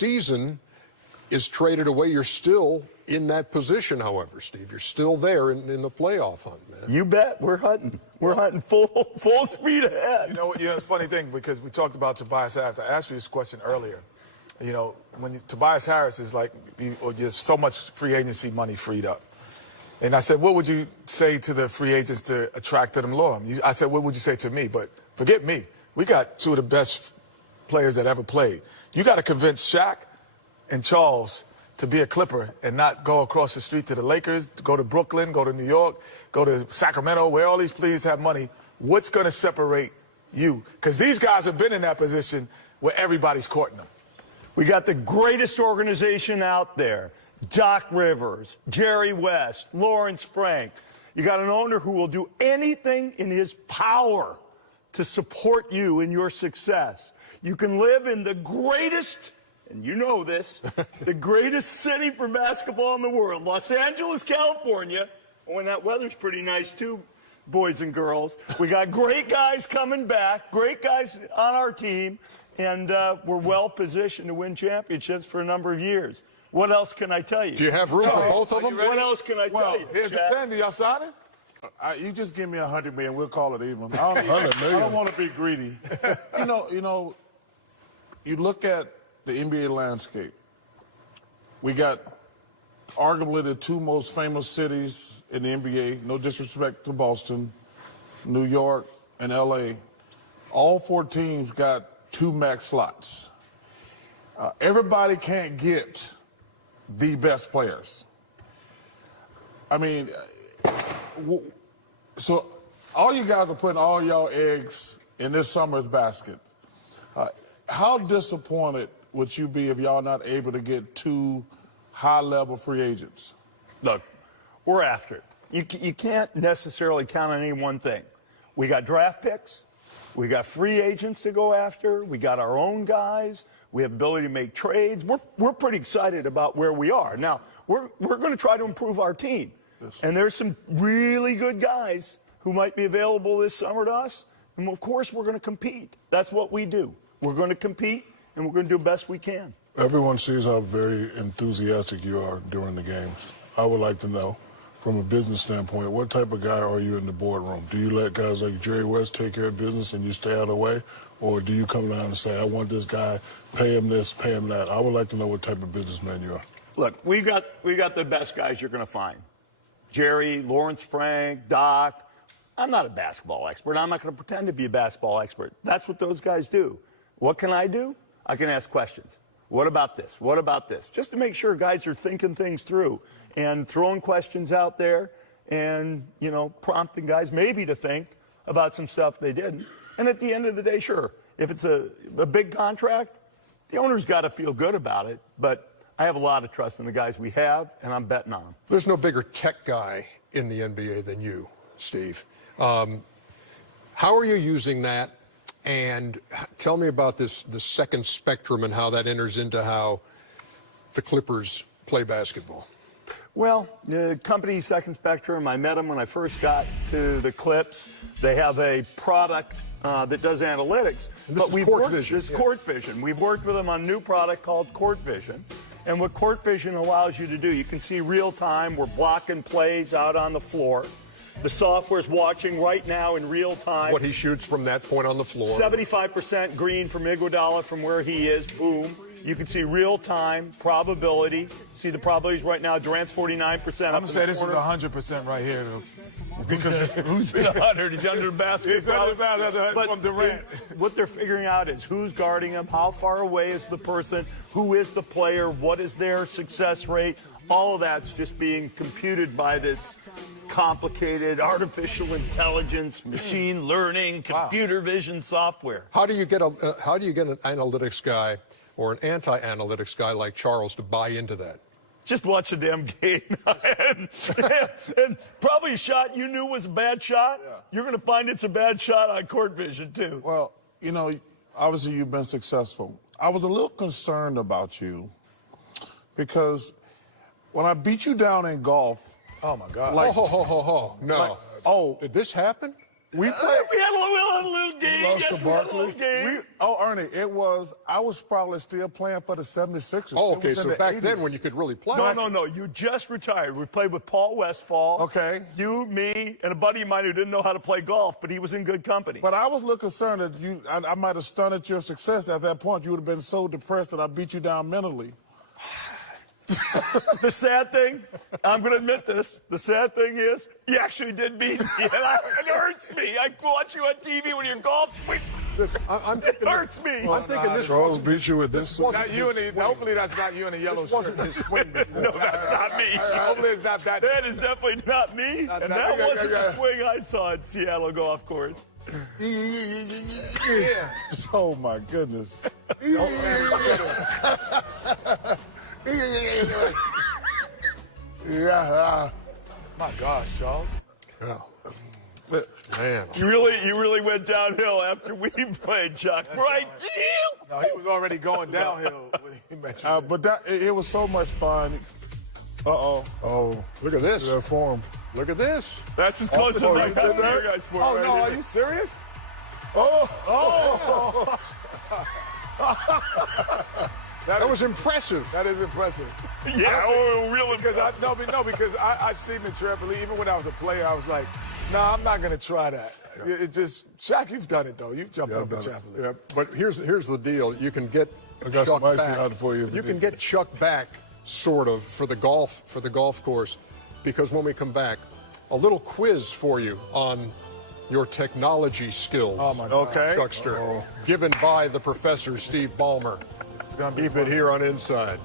season is traded away, you're still in that position, however, Steve. You're still there in the playoff hunt, man. You bet. We're hunting. We're hunting full speed ahead. You know, it's a funny thing because we talked about Tobias Harris. I asked you this question earlier. You know, Tobias Harris is like, there's so much free agency money freed up. And I said, what would you say to the free agents to attract them, lure them? I said, what would you say to me? But forget me. We got two of the best players that ever played. You got to convince Shaq and Charles to be a Clipper and not go across the street to the Lakers, go to Brooklyn, go to New York, go to Sacramento, where all these players have money. What's going to separate you? Because these guys have been in that position where everybody's courting them. We got the greatest organization out there. Doc Rivers, Jerry West, Lawrence Frank. You got an owner who will do anything in his power to support you in your success. You can live in the greatest, and you know this, the greatest city for basketball in the world, Los Angeles, California. When that weather's pretty nice too, boys and girls. We got great guys coming back, great guys on our team, and we're well positioned to win championships for a number of years. What else can I tell you? Do you have room for both of them? What else can I tell you? Here's the thing. Do y'all sign it? You just give me $100 million, we'll call it even. I don't want to be greedy. You look at the NBA landscape. We got arguably the two most famous cities in the NBA, no disrespect to Boston, New York, and LA. All four teams got 2 max slots. Everybody can't get the best players. I mean, so all you guys are putting all y'all eggs in this summer's basket. How disappointed would you be if y'all not able to get 2 high-level free agents? Look, we're after it. You can't necessarily count on any one thing. We got draft picks. We got free agents to go after. We got our own guys. We have ability to make trades. We're pretty excited about where we are. Now, we're going to try to improve our team. Yes. And there's some really good guys who might be available this summer to us. And, of course, we're going to compete. That's what we do. We're going to compete, and we're going to do the best we can. Everyone sees how very enthusiastic you are during the games. I would like to know, from a business standpoint, what type of guy are you in the boardroom? Do you let guys like Jerry West take care of business and you stay out of the way? Or do you come down and say, I want this guy, pay him this, pay him that? I would like to know what type of businessman you are. Look, we got the best guys you're going to find. Jerry, Lawrence Frank, Doc. I'm not a basketball expert. I'm not going to pretend to be a basketball expert. That's what those guys do. What can I do? I can ask questions. What about this? What about this? Just to make sure guys are thinking things through and throwing questions out there and, prompting guys maybe to think about some stuff they didn't. And at the end of the day, sure, if it's a big contract, the owner's got to feel good about it. But I have a lot of trust in the guys we have, and I'm betting on them. There's no bigger tech guy in the NBA than you, Steve. How are you using that? And tell me about the second spectrum and how that enters into how the Clippers play basketball. Well, the company Second Spectrum, I met them when I first got to the Clips. They have a product that does analytics. This is Court Vision. This is Court Vision. We've worked with them on a new product called Court Vision. And what Court Vision allows you to do, you can see real time. We're blocking plays out on the floor. The software's watching right now in real time. What he shoots from that point on the floor. 75% green from Iguodala from where he is. Boom. You can see real time probability. See the probabilities right now. Durant's 49%. I'm going to say this is 100% right here, though. Because who's in 100? He's under the basket. He's under the basket from Durant. What they're figuring out is who's guarding him, how far away is the person, who is the player, what is their success rate. All of that's just being computed by this complicated artificial intelligence, machine learning, computer vision software. How do you get an analytics guy or an anti-analytics guy like Charles to buy into that? Just watch the damn game. and probably a shot you knew was a bad shot. Yeah. You're going to find it's a bad shot on Court Vision, too. Well, obviously you've been successful. I was a little concerned about you because when I beat you down in golf, oh, my God. No. Did this happen? We had a a little game. lost Yes, to we had a little Barkley? game. Ernie, I was probably still playing for the 76ers. Oh, It okay. was in So the back 80s. then when you could really play. No. You just retired. We played with Paul Westphal. Okay. You, me, and a buddy of mine who didn't know how to play golf, but he was in good company. But I was a little concerned that I might have stunted your success at that point. You would have been so depressed that I beat you down mentally. The sad thing, I'm going to admit this, the sad thing is, you actually did beat me, and it hurts me. I watch you on TV when you're golfing. I'm It thinking, hurts me. I'm thinking this Charles wasn't, beat you with this. Not you in the, hopefully that's not you in a yellow this wasn't shirt. his swing before. No, that's not me. Hopefully it's not that. That is definitely not me, and that yeah, wasn't yeah. the swing I saw at Seattle Golf Course. Yeah. Oh, my goodness. Yeah. My gosh, Charles. Yeah. Man. You really went downhill after we played, Chuck. Right? No, he was already going downhill when he met you. But it was so much fun. Uh-oh. Oh, Look at this. that form. Look at this. That's as close as I you got did to that? your guys' sport. Oh, right no, here. are you serious? That was impressive. That is impressive. Yeah, real Because because I've seen the trampoline. Even when I was a player, I was like, no, I'm not going to try that. It just, Shaq, you've done it, though. You've jumped Yeah, off the I've done trampoline. Yeah, but here's the deal. You can get got some Chuck icy back. hot for you if You you can need get Chuck back, sort of, for the golf course, because when we come back, a little quiz for you on your technology skills. Oh, my God. Okay. Chuckster, given by the professor Steve Ballmer. It's gonna be Keep fun. it here on Inside.